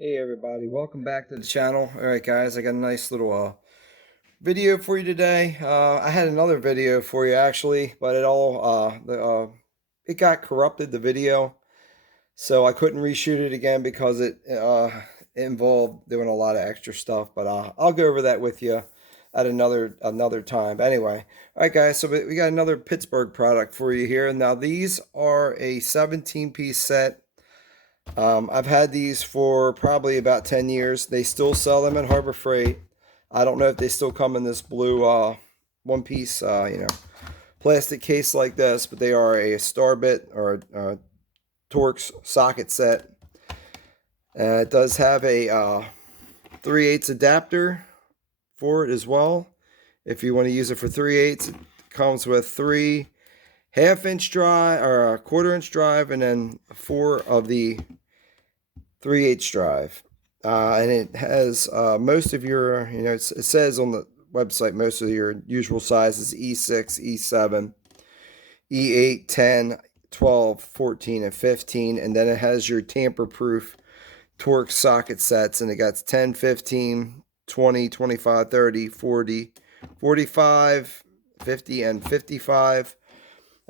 Hey everybody, welcome back to the channel. Alright guys, I got a nice little video for you today. I had another video for you actually, but it got corrupted, the video, so I couldn't reshoot it again because it involved doing a lot of extra stuff, but I'll go over that with you at another time. But anyway, alright guys, so we got another Pittsburgh product for you here. Now these are a 17-piece set. I've had these for probably about 10 years. They still sell them at Harbor Freight. I don't know if they still come in this blue one piece, plastic case like this, but they are a Starbit or a Torx socket set. It does have a 3/8 adapter for it as well. If you want to use it for 3/8, it comes with 3 half-inch drive or a 1/4-inch drive, and then 4 of the 3/8 drive, and it has most of your, it says on the website most of your usual sizes: E6, E7, E8, 10, 12, 14, and 15, and then it has your tamper-proof Torx socket sets, and it got 10, 15, 20, 25, 30, 40, 45, 50, and 55.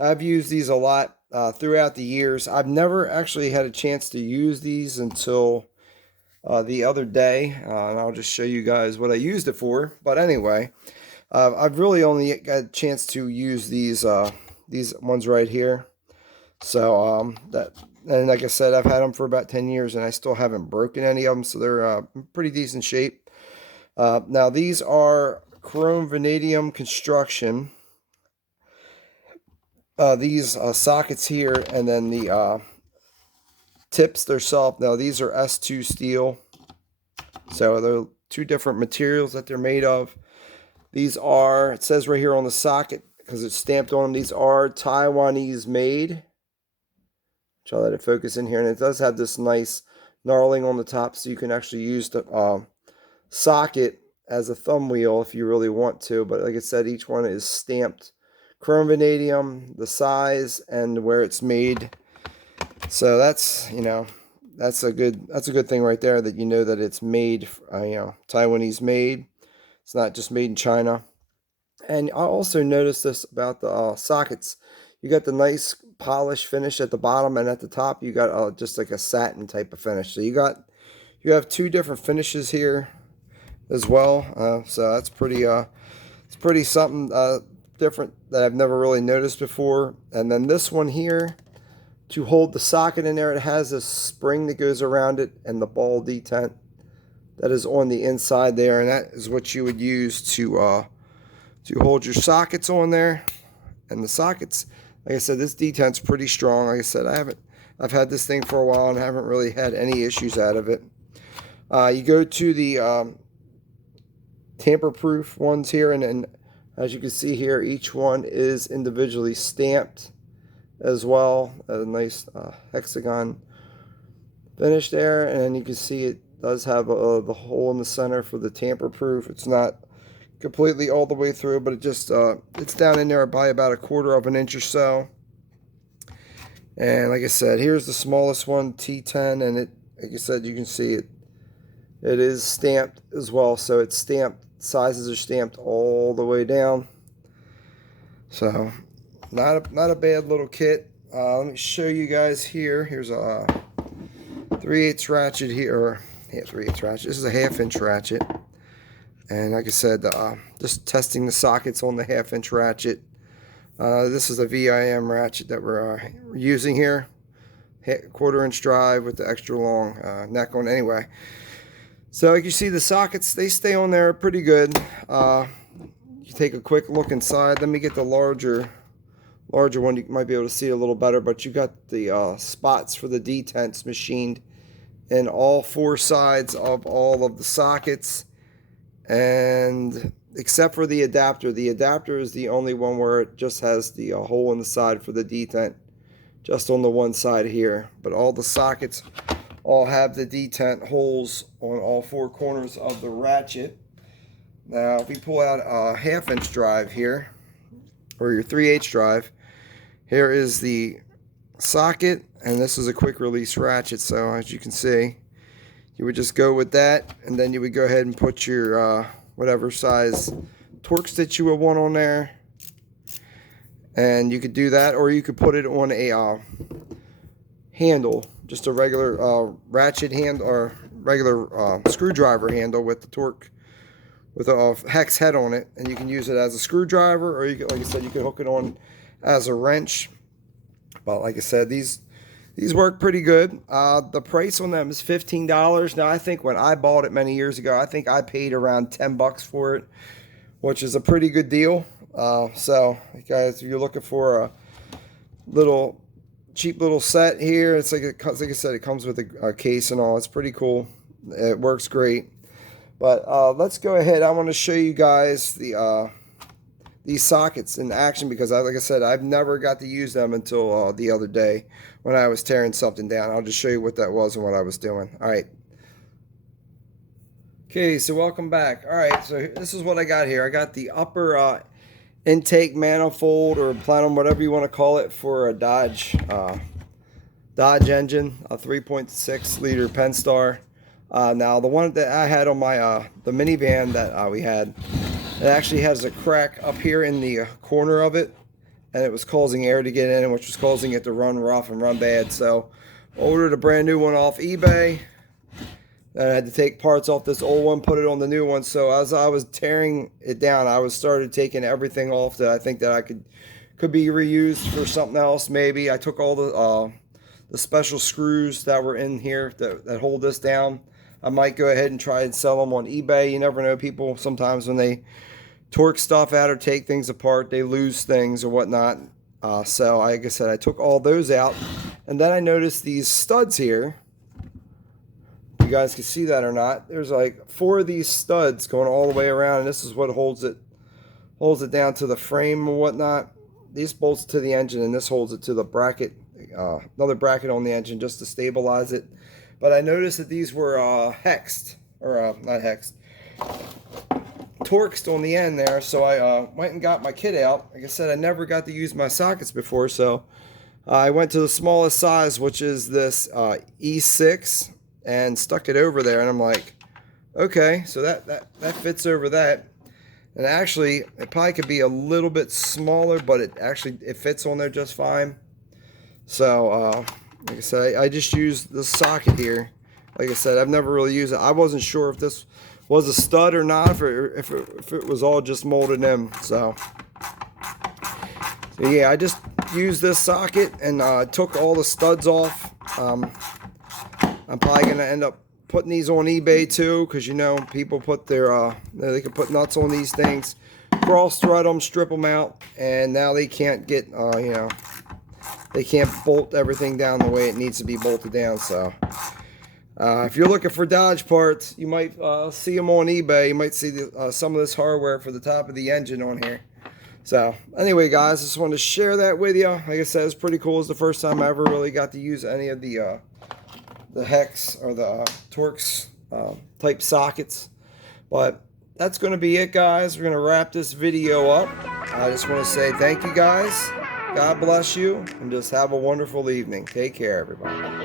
I've used these a lot throughout the years. I've never actually had a chance to use these until the other day, and I'll just show you guys what I used it for. But anyway, I've really only got a chance to use these ones right here. So and like I said, I've had them for about 10 years, and I still haven't broken any of them, so they're pretty decent shape. Now these are chrome vanadium construction. These sockets here, and then the tips themselves. Now these are S2 steel, so they're two different materials that they're made of. These are, it says right here on the socket, because it's stamped on them, these are Taiwanese made. Try to let it focus in here, and it does have this nice knurling on the top, so you can actually use the socket as a thumb wheel if you really want to. But like I said, each one is stamped chrome vanadium, the size, and where it's made. So that's, that's a good thing right there, that you know that it's made, Taiwanese made. It's not just made in China. And I also noticed this about the sockets. You got the nice polished finish at the bottom, and at the top you got just like a satin type of finish. So you have two different finishes here as well. So that's it's pretty something different that I've never really noticed before. And then this one here, to hold the socket in there, it has a spring that goes around it, and the ball detent that is on the inside there, and that is what you would use to hold your sockets on there. And the sockets, like I said, this detent's pretty strong. Like I said, I've had this thing for a while and haven't really had any issues out of it. You go to the tamper-proof ones here, and as you can see here, each one is individually stamped as well. A nice hexagon finish there, and you can see it does have the hole in the center for the tamper-proof. It's not completely all the way through, but it's down in there by about 1/4 of an inch or so. And like I said, here's the smallest one, T10, and like I said, you can see it is stamped as well. So it's stamped, sizes are stamped all the way down. So not a bad little kit. Let me show you guys here. Here's a 3/8 ratchet here, or 3/8 ratchet. This is a 1/2-inch ratchet. And like I said, just testing the sockets on the 1/2-inch ratchet. This is a VIM ratchet that we're using here. 1/4-inch drive with the extra long neck on. Anyway, so like you see, the sockets, they stay on there pretty good. You take a quick look inside. Let me get the larger one. You might be able to see it a little better, but you got the spots for the detents machined in all 4 sides of all of the sockets. And except for the adapter is the only one where it just has the hole in the side for the detent, just on the one side here. But all the sockets all have the detent holes on all 4 corners of the ratchet. Now if we pull out a 1/2-inch drive here, or your 3/8 drive, here is the socket, and this is a quick release ratchet. So as you can see, you would just go with that, and then you would go ahead and put your whatever size Torx that you would want on there. And you could do that, or you could put it on a handle, just a regular ratchet hand or regular screwdriver handle with the torque, with a hex head on it, and you can use it as a screwdriver, or you could, like I said, you could hook it on as a wrench. But like I said, these work pretty good. The price on them is $15. Now I think when I bought it many years ago, I think I paid around 10 bucks for it, which is a pretty good deal. So guys, if you're looking for a little cheap little set here, it's like I said, it comes with a case and all. It's pretty cool. It works great. But let's go ahead. I want to show you guys these sockets in action, because like I said, I've never got to use them until the other day when I was tearing something down. I'll just show you what that was and what I was doing. All right. Okay, so welcome back. All right, so this is what I got here. I got the upper intake manifold, or plenum, whatever you want to call it, for a Dodge engine, a 3.6 liter Pentastar. Now the one that I had on my the minivan that we had, it actually has a crack up here in the corner of it, and it was causing air to get in, which was causing it to run rough and run bad. So ordered a brand new one off eBay. And I had to take parts off this old one, put it on the new one. So as I was tearing it down, I started taking everything off that I think that I could be reused for something else. Maybe I took all the special screws that were in here that hold this down. I might go ahead and try and sell them on eBay. You never know. People sometimes, when they torque stuff out or take things apart, they lose things or whatnot. So like I said, I took all those out, and then I noticed these studs here. You guys can see that or not. There's like 4 of these studs going all the way around, and this is what holds it down to the frame and whatnot. These bolts to the engine, and this holds it to the bracket, another bracket on the engine just to stabilize it. But I noticed that these were hexed, or not hexed, torqued on the end there. So I went and got my kit out. Like I said, I never got to use my sockets before, so I went to the smallest size, which is this E6, and stuck it over there. And I'm like, okay, so that fits over that. And actually, it probably could be a little bit smaller, but it fits on there just fine. So like I said, I just used the socket here. Like I said, I've never really used it. I wasn't sure if this was a stud or not, if it was all just molded in. So yeah, I just used this socket and took all the studs off. I'm probably going to end up putting these on eBay too, because you know, people put their they can put nuts on these things, cross thread them, strip them out, and now they can't get you know, they can't bolt everything down the way it needs to be bolted down. So if you're looking for Dodge parts, you might see them on eBay. You might see some of this hardware for the top of the engine on here. So anyway, guys, just wanted to share that with you. Like I said, it's pretty cool. It's the first time I ever really got to use any of the hex or the Torx type sockets. But that's going to be it, guys. We're going to wrap this video up. I just want to say thank you, guys. God bless you, and just have a wonderful evening. Take care, everybody.